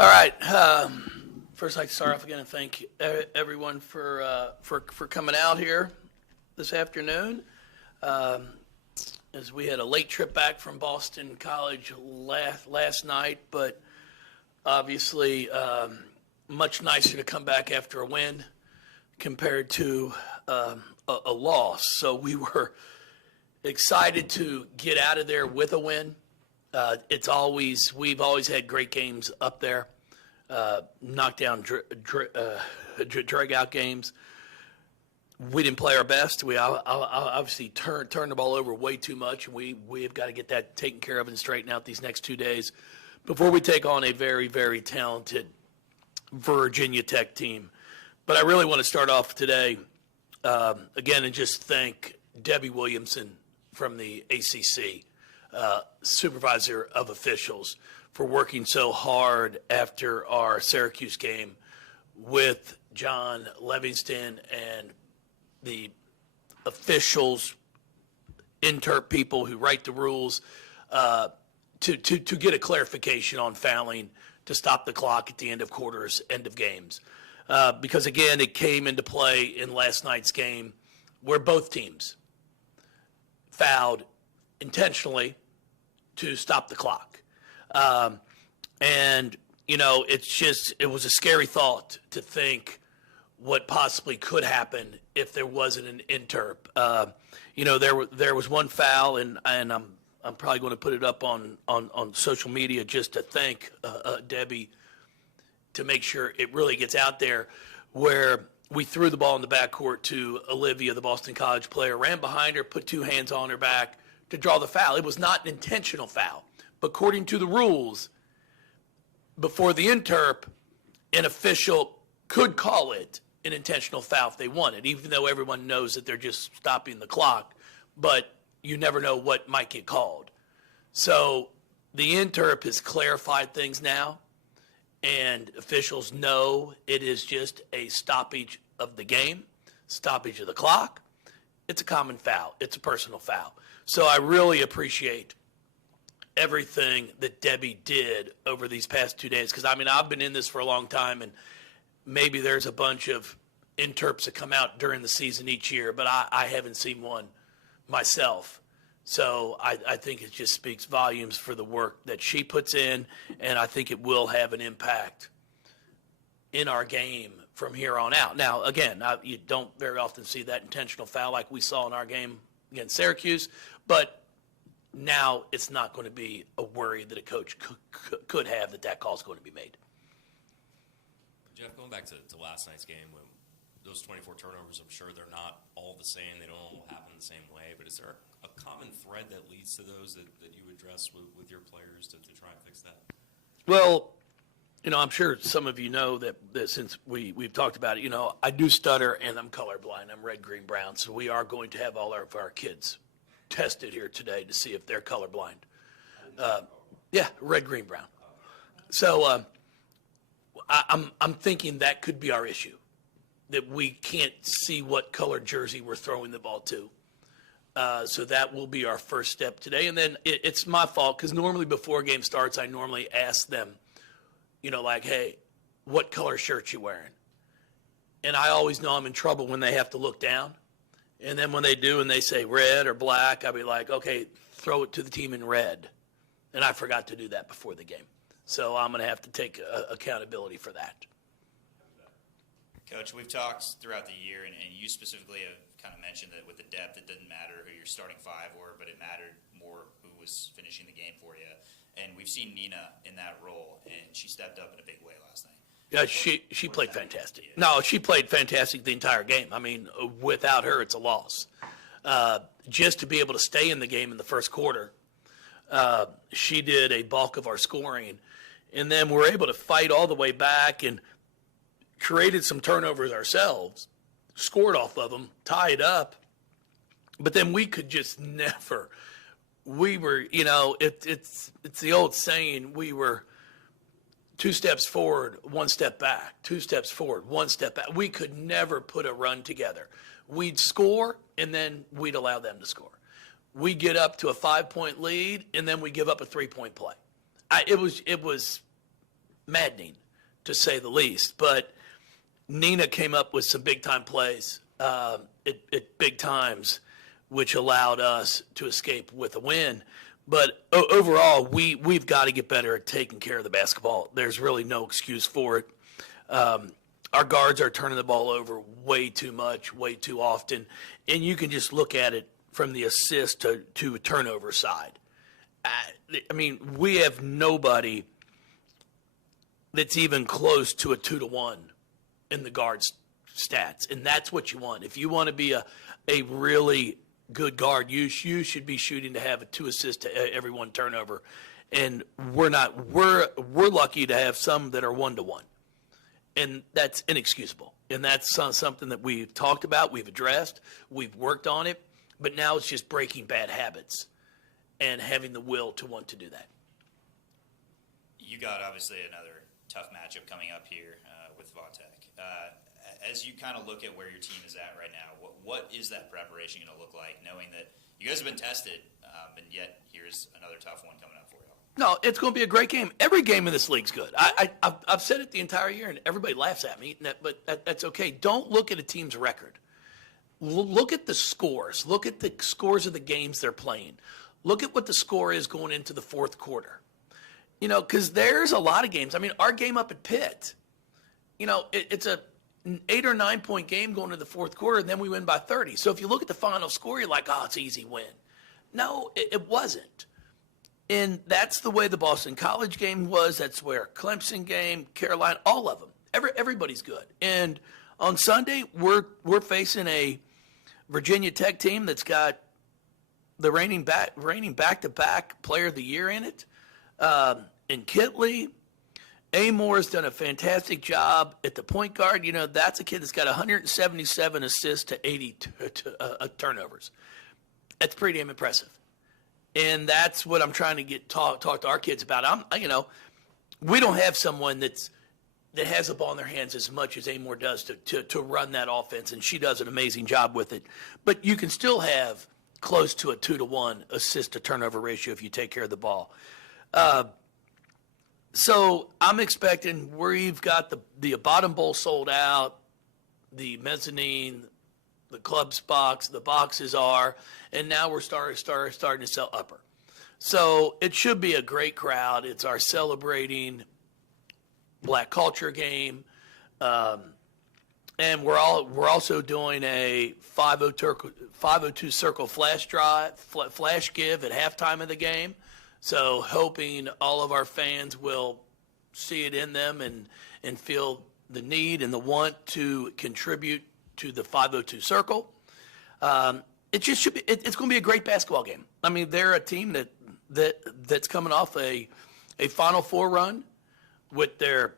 All right. First, I'd like to start off again and thank everyone for coming out here this afternoon. As we had a late trip back from Boston College last night, but obviously much nicer to come back after a win compared to a loss. So we were excited to get out of there with a win. We've always had great games up there, knockdown, drag out games. We didn't play our best. We obviously turned the ball over way too much, and we've got to get that taken care of and straighten out these next 2 days before we take on a very, very talented Virginia Tech team. But I really want to start off today again and just thank Debbie Williamson from the ACC, supervisor of officials, for working so hard after our Syracuse game with John Livingston and the officials, interp people who write the rules, to get a clarification on fouling to stop the clock at the end of quarters, end of games. Because, again, it came into play in last night's game where both teams fouled intentionally to stop the clock. And, you know, it was a scary thought to think what possibly could happen if there wasn't an interp. You know, there was one foul, and I'm probably going to put it up on social media just to thank Debbie to make sure it really gets out there, where we threw the ball in the backcourt to Olivia, the Boston College player, ran behind her, put two hands on her back to draw the foul. It was not an intentional foul, but according to the rules, before the interp, an official could call it an intentional foul if they wanted, even though everyone knows that they're just stopping the clock, but you never know what might get called. So the interp has clarified things now, and officials know it is just a stoppage of the game, stoppage of the clock. It's a common foul. It's a personal foul. So I really appreciate everything that Debbie did over these past 2 days, because, I mean, I've been in this for a long time, and maybe there's a bunch of interps that come out during the season each year, but I haven't seen one myself. So I think it just speaks volumes for the work that she puts in, and I think it will have an impact in our game from here on out. Now, again, you don't very often see that intentional foul like we saw in our game against Syracuse, but now it's not going to be a worry that a coach could have that call is going to be made. Jeff, going back to last night's game, when those 24 turnovers, I'm sure they're not all the same. They don't all happen the same way. But is there a common thread that leads to those that you address with your players to try and fix that? Well, you know, I'm sure some of you know that since we've talked about it, you know, I do stutter and I'm colorblind. I'm red, green, brown. So we are going to have all of our kids tested here today to see if they're colorblind. Yeah, red, green, brown. So I'm thinking that could be our issue, that we can't see what color jersey we're throwing the ball to. So that will be our first step today. And then it's my fault, because normally before a game starts, I normally ask them, you know, like, hey, what color shirt you wearing? And I always know I'm in trouble when they have to look down. And then when they do and they say red or black, I'll be like, okay, throw it to the team in red. And I forgot to do that before the game. So I'm going to have to take accountability for that. Coach, we've talked throughout the year, and you specifically have kind of mentioned that with the depth, it didn't matter who your starting five were, but it mattered more who was finishing the game for you. And we've seen Nina in that role, and she stepped up in a big way last night. Yeah, she played fantastic. No, she played fantastic the entire game. I mean, without her, it's a loss. Just to be able to stay in the game in the first quarter, she did a bulk of our scoring. And then we're able to fight all the way back and created some turnovers ourselves, scored off of them, tied up. But then we could just never. We were, you know, it's the old saying, we were 2 steps forward, 1 step back, 2 steps forward, 1 step back. We could never put a run together. We'd score, and then we'd allow them to score. We'd get up to a 5-point lead, and then we give up a 3-point play. It was maddening, to say the least. But Nina came up with some big-time plays at big times, which allowed us to escape with a win. But overall, we've got to get better at taking care of the basketball. There's really no excuse for it. Our guards are turning the ball over way too much, way too often. And you can just look at it from the assist to turnover side. I mean, we have nobody that's even close to a 2-to-1 in the guards stats. And that's what you want. If you want to be a really good guard, you should be shooting to have a 2 assists to every 1 turnover. And we're not. We're lucky to have some that are 1-to-1. And that's inexcusable. And that's something that we've talked about, we've addressed, we've worked on it. But now it's just breaking bad habits and having the will to want to do that. You got obviously another tough matchup coming up here with Vautech. As you kind of look at where your team is at right now, what is that preparation going to look like, knowing that you guys have been tested, and yet here's another tough one coming up for you? No, it's going to be a great game. Every game in this league's good. I've said it the entire year, and everybody laughs at me, but that's okay. Don't look at a team's record. Look at the scores. Look at the scores of the games they're playing. Look at what the score is going into the fourth quarter. You know, because there's a lot of games. I mean, our game up at Pitt, you know, it's an 8 or 9 point game going to the fourth quarter, and then we win by 30. So if you look at the final score, you're like, oh, it's an easy win. No, it wasn't. And that's the way the Boston College game was. That's where Clemson game, Carolina, all of them. Everybody's good. And on Sunday, we're facing a Virginia Tech team that's got the reigning back-to-back player of the year in it. And Kitley, Amore's done a fantastic job at the point guard. You know, that's a kid that's got 177 assists to 80 turnovers. That's pretty damn impressive. And that's what I'm trying to talk to our kids about. We don't have someone that has the ball in their hands as much as Amore does to run that offense, and she does an amazing job with it. But you can still have close to a 2-to-1 assist to turnover ratio if you take care of the ball. So I'm expecting we've got the bottom bowl sold out, the mezzanine, the club's box, the boxes are, and now we're starting to sell upper. So it should be a great crowd. It's our celebrating Black culture game, and we're also doing a 502 circle flash give at halftime of the game. So hoping all of our fans will see it in them and feel the need and the want to contribute to the 502 circle. It just should be. It's going to be a great basketball game. I mean, they're a team that's coming off a Final Four run with their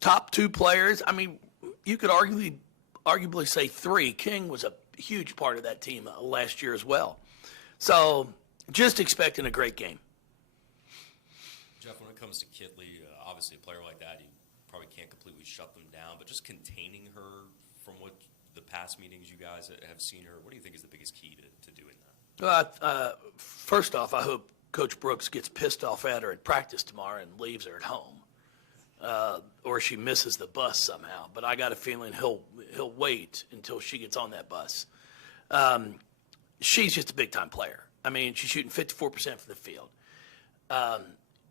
top 2 players. I mean, you could arguably say 3. King was a huge part of that team last year as well. So just expecting a great game. Jeff, when it comes to Kitley, obviously a player like that, you probably can't completely shut them down, but just containing her from what the past meetings you guys have seen her, what do you think is the biggest key to doing that? First off, I hope Coach Brooks gets pissed off at her at practice tomorrow and leaves her at home, or she misses the bus somehow. But I got a feeling he'll wait until she gets on that bus. She's just a big-time player. I mean, she's shooting 54% from the field.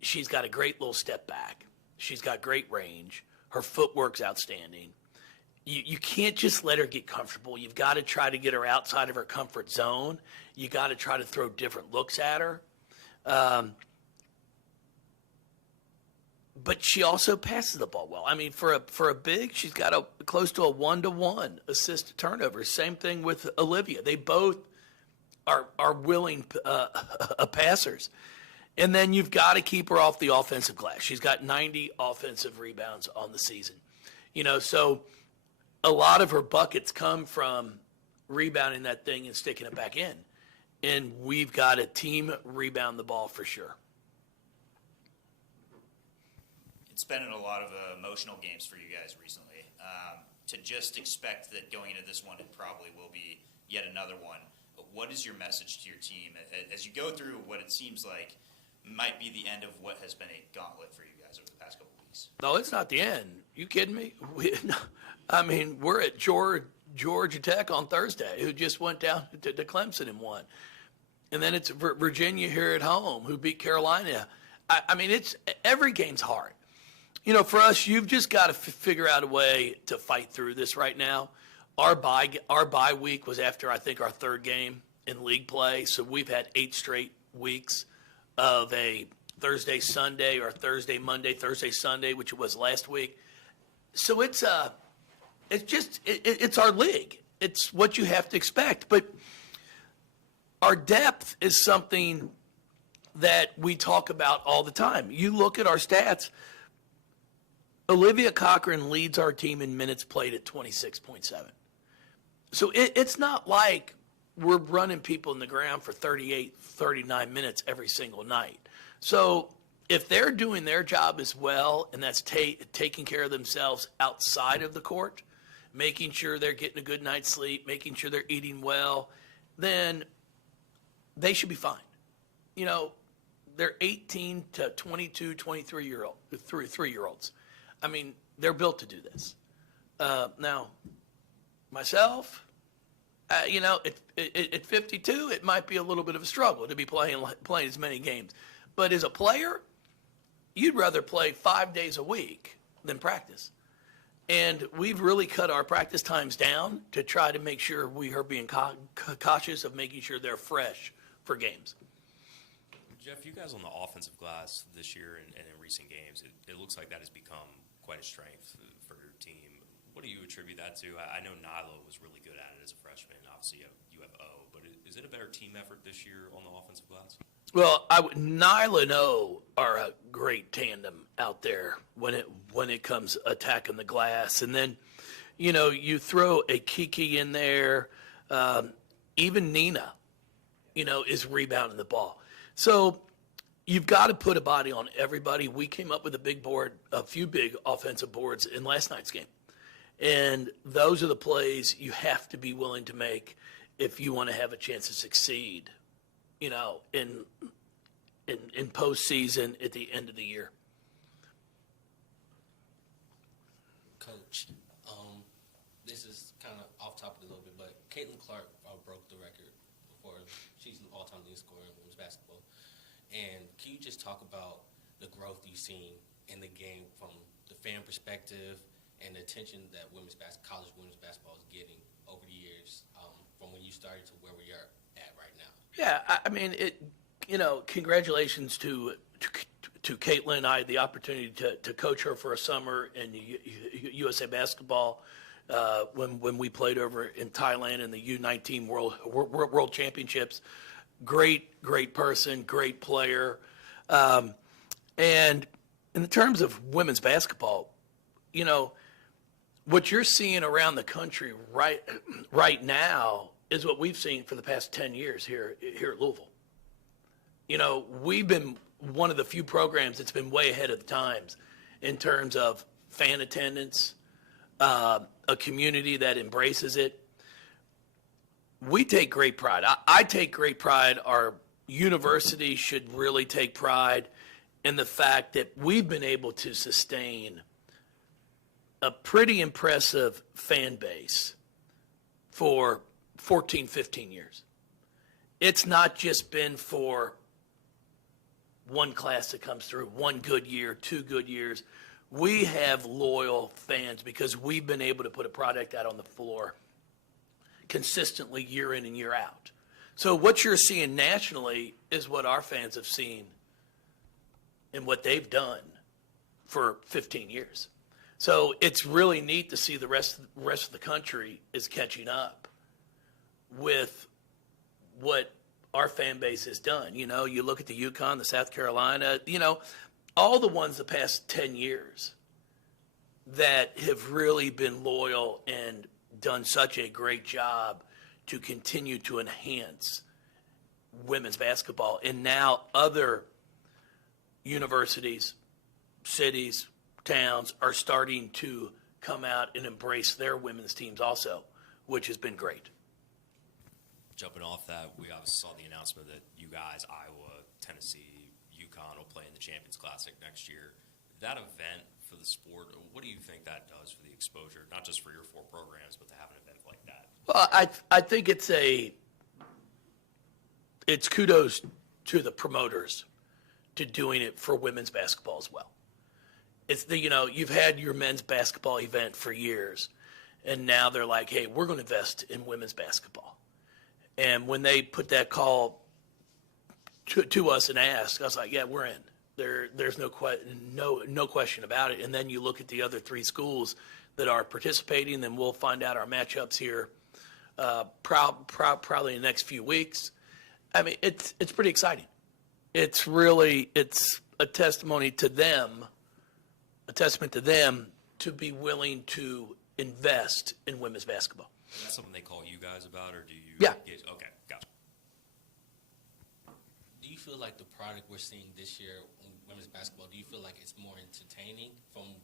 She's got a great little step back. She's got great range. Her footwork's outstanding. You can't just let her get comfortable. You've got to try to get her outside of her comfort zone. You got to try to throw different looks at her. But she also passes the ball well. I mean, for a big, she's got close to a 1-to-1 assist to turnover. Same thing with Olivia. They both are willing passers. And then you've got to keep her off the offensive glass. She's got 90 offensive rebounds on the season. You know, so a lot of her buckets come from rebounding that thing and sticking it back in. And we've got a team rebound the ball for sure. It's been in a lot of emotional games for you guys recently. To just expect that going into this one, it probably will be yet another one. What is your message to your team as you go through what it seems like might be the end of what has been a gauntlet for you guys over the past couple of weeks? No, it's not the end. You kidding me? I mean, we're at Georgia Tech on Thursday, who just went down to Clemson and won. And then it's Virginia here at home, who beat Carolina. I mean, it's every game's hard. You know, for us, you've just got to figure out a way to fight through this right now. Our bye week was after, I think, our third game in league play. So we've had 8 straight weeks of a Thursday, Sunday, or Thursday, Monday, Thursday, Sunday, which it was last week. So it's our league. It's what you have to expect. But our depth is something that we talk about all the time. You look at our stats. Olivia Cochran leads our team in minutes played at 26.7. So it's not like we're running people in the ground for 38, 39 minutes every single night. So if they're doing their job as well, and that's taking care of themselves outside of the court, making sure they're getting a good night's sleep, making sure they're eating well, then they should be fine. You know, they're 18 to 22, 23-year-olds. I mean, they're built to do this. Now, myself, you know, at 52, it might be a little bit of a struggle to be playing as many games. But as a player, you'd rather play 5 days a week than practice. And we've really cut our practice times down to try to make sure we are being cautious of making sure they're fresh for games. Jeff, you guys on the offensive glass this year and in recent games, it looks like that has become quite a strength for your team. What do you attribute that to? I know Nyla was really good at it as a freshman. Obviously, you have O, but is it a better team effort this year on the offensive glass? Well, Nyla and O are a great tandem out there when it comes attacking the glass. And then, you know, you throw a Kiki in there. Even Nina, you know, is rebounding the ball. So you've got to put a body on everybody. We came up with a few big offensive boards in last night's game. And those are the plays you have to be willing to make if you want to have a chance to succeed, you know, in postseason at the end of the year. Coach, this is kind of off topic a little bit, but Caitlin Clark broke the record for she's an all-time leading scorer in women's basketball. And can you just talk about the growth you've seen in the game from the fan perspective and the attention that college women's basketball is getting over the years, from when you started to where we are at right now? Yeah, I mean, congratulations to Caitlin. I had the opportunity to coach her for a summer in USA Basketball when we played over in Thailand in the U19 World Championships. Great person, great player. And in terms of women's basketball, you know, what you're seeing around the country right now is what we've seen for the past 10 years here at Louisville. You know, we've been one of the few programs that's been way ahead of the times in terms of fan attendance, a community that embraces it. We take great pride. I take great pride. Our university should really take pride in the fact that we've been able to sustain a pretty impressive fan base for 14, 15 years. It's not just been for one class that comes through, one good year, 2 good years. We have loyal fans because we've been able to put a product out on the floor consistently year in and year out. So what you're seeing nationally is what our fans have seen and what they've done for 15 years. So it's really neat to see the rest of the country is catching up with what our fan base has done. You know, you look at the UConn, the South Carolina, you know, all the ones the past 10 years that have really been loyal and done such a great job to continue to enhance women's basketball. And now other universities, cities, towns are starting to come out and embrace their women's teams also, which has been great. Jumping off that, we obviously saw the announcement that you guys, Iowa, Tennessee, UConn will play in the Champions Classic next year. that event for the sport, what do you think that does for the exposure, not just for your 4 programs, but to have an event like that? Well, I think it's kudos to the promoters to doing it for women's basketball as well. It's you've had your men's basketball event for years, and now they're like, hey, we're going to invest in women's basketball. And when they put that call to us and asked, I was like, yeah, we're in. There's no question about it. And then you look at the other 3 schools that are participating, and we'll find out our matchups here probably in the next few weeks. I mean, it's pretty exciting. It's a testament to them to be willing to invest in women's basketball. Is that something they call you guys about, or do you? Yeah. Okay, gotcha. Do you feel like the product we're seeing this year in women's basketball, do you feel like it's more entertaining from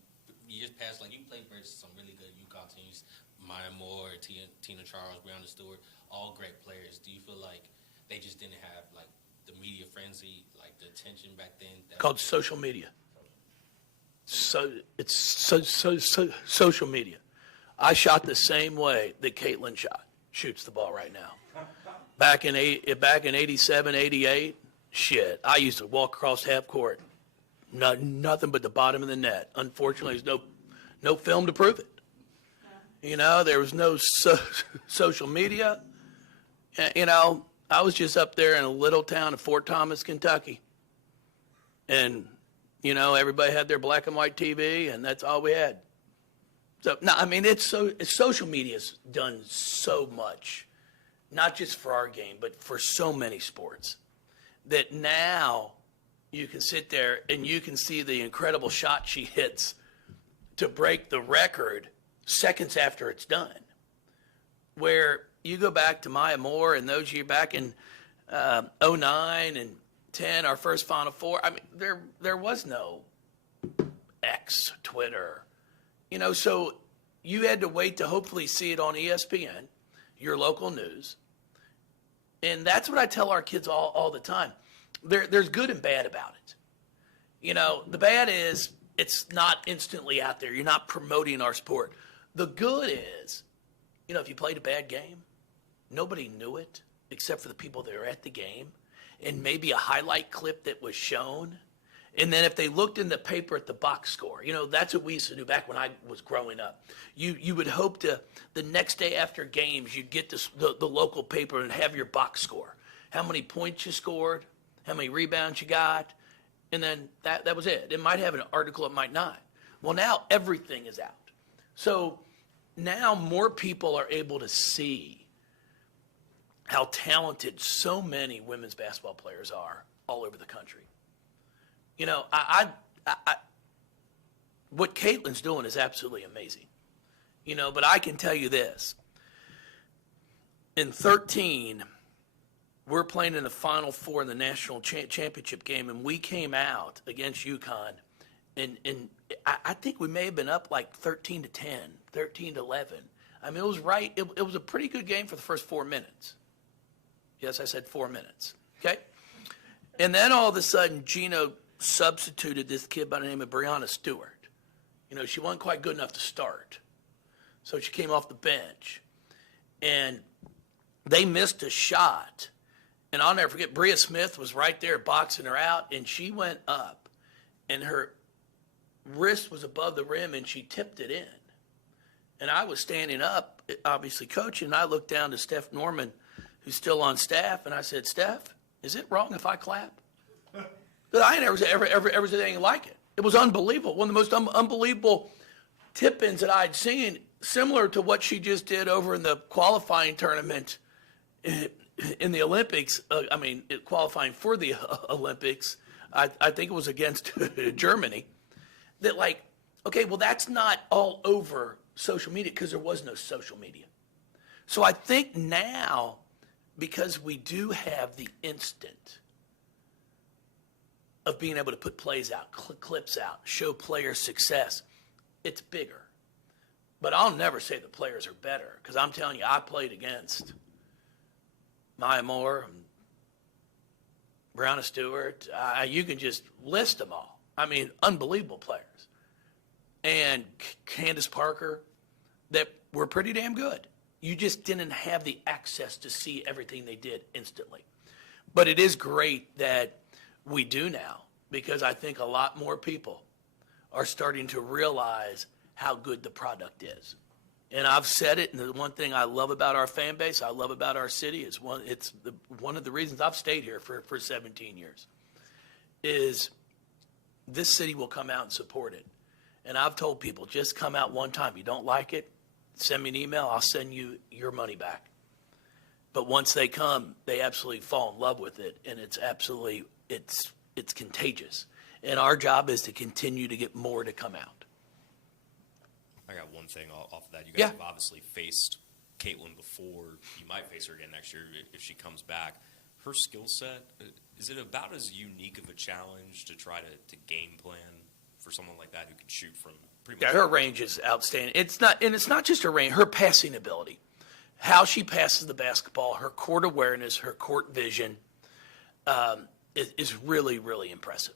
years past? Like, you played versus some really good UConn teams, Maya Moore, Tina Charles, Brianna Stewart, all great players. Do you feel like they just didn't have, like, the media frenzy, like the attention back then? Called social media. So it's social media. I shot the same way that Caitlin shoots the ball right now. Back in 87, 88, shit, I used to walk across half court, nothing but the bottom of the net. Unfortunately, there's no film to prove it. There was no social media. I was just up there in a little town of Fort Thomas, Kentucky, and everybody had their black and white TV, and that's all we had. So, no, I mean, social media's done so much, not just for our game, but for so many sports, that now you can sit there and you can see the incredible shot she hits to break the record seconds after it's done. Where you go back to Maya Moore and those years back in 09 and 10, our first Final Four, I mean, there was no X, Twitter. So you had to wait to hopefully see it on ESPN, your local news. And that's what I tell our kids all the time. There's good and bad about it. The bad is it's not instantly out there. You're not promoting our sport. The good is, if you played a bad game, nobody knew it except for the people that were at the game, and maybe a highlight clip that was shown. And then if they looked in the paper at the box score, that's what we used to do back when I was growing up. You would hope to, the next day after games, you'd get the local paper and have your box score. How many points you scored, how many rebounds you got, and then that was it. It might have an article, it might not. Well, now everything is out. So now more people are able to see how talented so many women's basketball players are all over the country. What Caitlin's doing is absolutely amazing. But I can tell you this. In 2013, we're playing in the Final Four in the national championship game, and we came out against UConn, and I think we may have been up like 13-10, 13-11. I mean, it was right. It was a pretty good game for the first 4 minutes. Yes, I said 4 minutes. Okay? And then all of a sudden, Gino substituted this kid by the name of Brianna Stewart. She wasn't quite good enough to start. So she came off the bench. And they missed a shot. And I'll never forget, Bria Smith was right there boxing her out, and she went up, and her wrist was above the rim, and she tipped it in. And I was standing up, obviously coaching, and I looked down to Steph Norman, who's still on staff, and I said, Steph, is it wrong if I clap? But I ain't ever said anything like it. It was unbelievable. One of the most unbelievable tip-ins that I'd seen, similar to what she just did over in the qualifying tournament in the Olympics. Qualifying for the Olympics. I think it was against Germany. That that's not all over social media because there was no social media. So I think now, because we do have the instant of being able to put plays out, clips out, show players success, it's bigger. But I'll never say the players are better because I'm telling you, I played against Maya Moore, Brianna Stewart. You can just list them all. I mean, unbelievable players. And Candace Parker, that were pretty damn good. You just didn't have the access to see everything they did instantly. But it is great that we do now, because I think a lot more people are starting to realize how good the product is. And I've said it, and the one thing I love about our fan base, I love about our city, is one of the reasons I've stayed here for 17 years, is this city will come out and support it. And I've told people, just come out one time. You don't like it, send me an email, I'll send you your money back. But once they come, they absolutely fall in love with it, and it's absolutely, it's contagious. And our job is to continue to get more to come out. I got one thing off of that. You guys Yeah. have obviously faced Caitlin before. You might face her again next year if she comes back. Her skill set, is it about as unique of a challenge to try to game plan for someone like that who can shoot from pretty much? Yeah, her range is outstanding. It's not just her range, her passing ability. How she passes the basketball, her court awareness, her court vision is really, really impressive.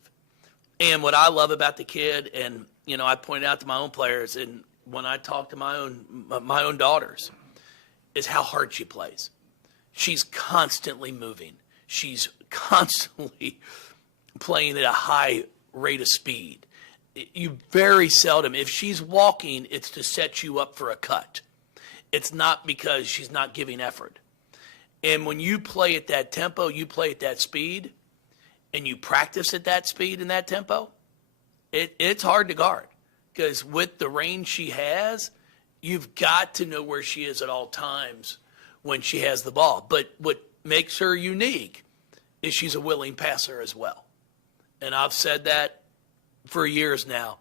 And what I love about the kid, and I point out to my own players, and when I talk to my own daughters, is how hard she plays. She's constantly moving. She's constantly playing at a high rate of speed. You very seldom, if she's walking, it's to set you up for a cut. It's not because she's not giving effort. And when you play at that tempo, you play at that speed, and you practice at that speed and that tempo, it's hard to guard. Because with the range she has, you've got to know where she is at all times when she has the ball. But what makes her unique is she's a willing passer as well. And I've said that for years now.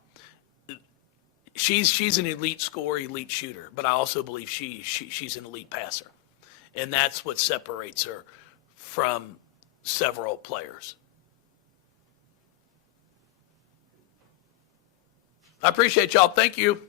She's an elite scorer, elite shooter, but I also believe she's an elite passer. And that's what separates her from several players. I appreciate y'all. Thank you.